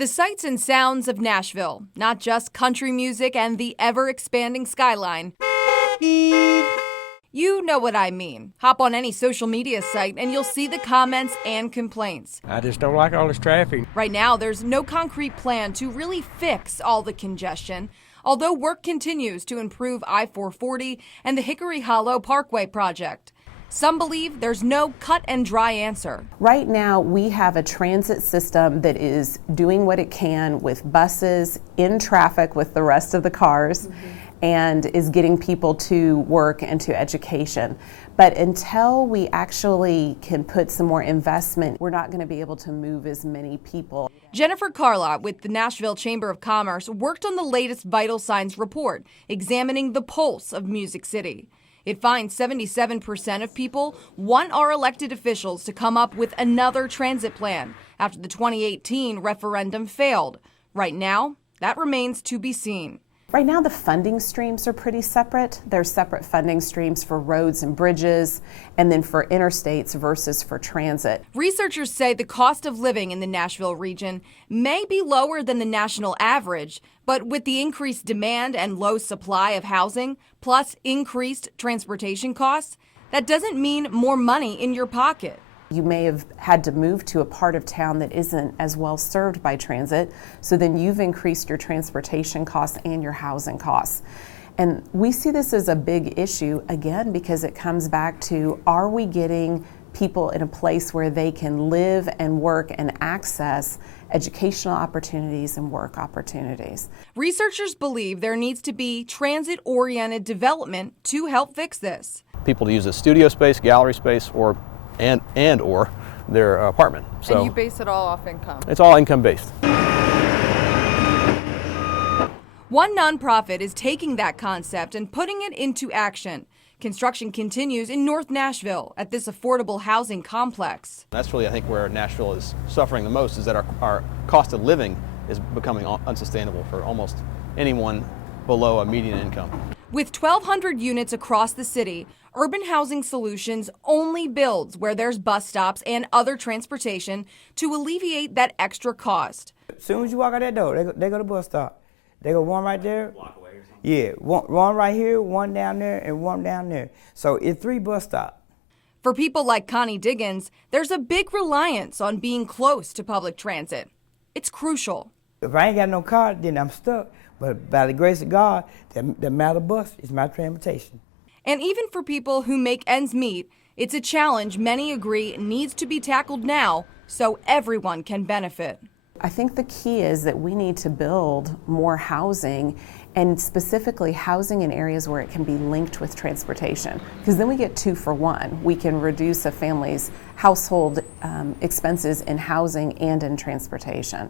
The sights and sounds of Nashville, not just country music and the ever-expanding skyline. You know what I mean. Hop on any social media site and you'll see the comments and complaints. I just don't like all this traffic. Right now, there's no concrete plan to really fix all the congestion, although work continues to improve I-440 and the Hickory Hollow Parkway project. Some believe there's no cut and dry answer. Right now, we have a transit system that is doing what it can with buses in traffic with the rest of the cars and is getting people to work and to education. But until we actually can put some more investment, we're not going to be able to move as many people. Jennifer Carlott with the Nashville Chamber of Commerce worked on the latest vital signs report, examining the pulse of Music City. It finds 77% of people want our elected officials to come up with another transit plan after the 2018 referendum failed. Right now, that remains to be seen. Right now, the funding streams are pretty separate. There's separate funding streams for roads and bridges, and then for interstates versus for transit. Researchers say the cost of living in the Nashville region may be lower than the national average, but with the increased demand and low supply of housing, plus increased transportation costs, that doesn't mean more money in your pocket. You may have had to move to a part of town that isn't as well served by transit, so then you've increased your transportation costs and your housing costs. And we see this as a big issue, again, because it comes back to, are we getting people in a place where they can live and work and access educational opportunities and work opportunities? Researchers believe there needs to be transit-oriented development to help fix this. People to use a studio space, gallery space, or their apartment. So and you base it all off income? It's all income based. One nonprofit is taking that concept and putting it into action. Construction continues in North Nashville at this affordable housing complex. That's really, I think, where Nashville is suffering the most, is that our cost of living is becoming unsustainable for almost anyone below a median income. With 1,200 units across the city, Urban Housing Solutions only builds where there's bus stops and other transportation to alleviate that extra cost. As soon as you walk out that door, they go to bus stop. They go one right there. Block away or something? Yeah, one right here, one down there, and one down there. So it's 3 bus stops. For people like Connie Diggins, there's a big reliance on being close to public transit. It's crucial. If I ain't got no car, then I'm stuck. But by the grace of God, the matter bus is my transportation. And even for people who make ends meet, it's a challenge many agree needs to be tackled now so everyone can benefit. I think the key is that we need to build more housing, and specifically housing in areas where it can be linked with transportation, because then we get 2 for 1. We can reduce a family's household expenses in housing and in transportation.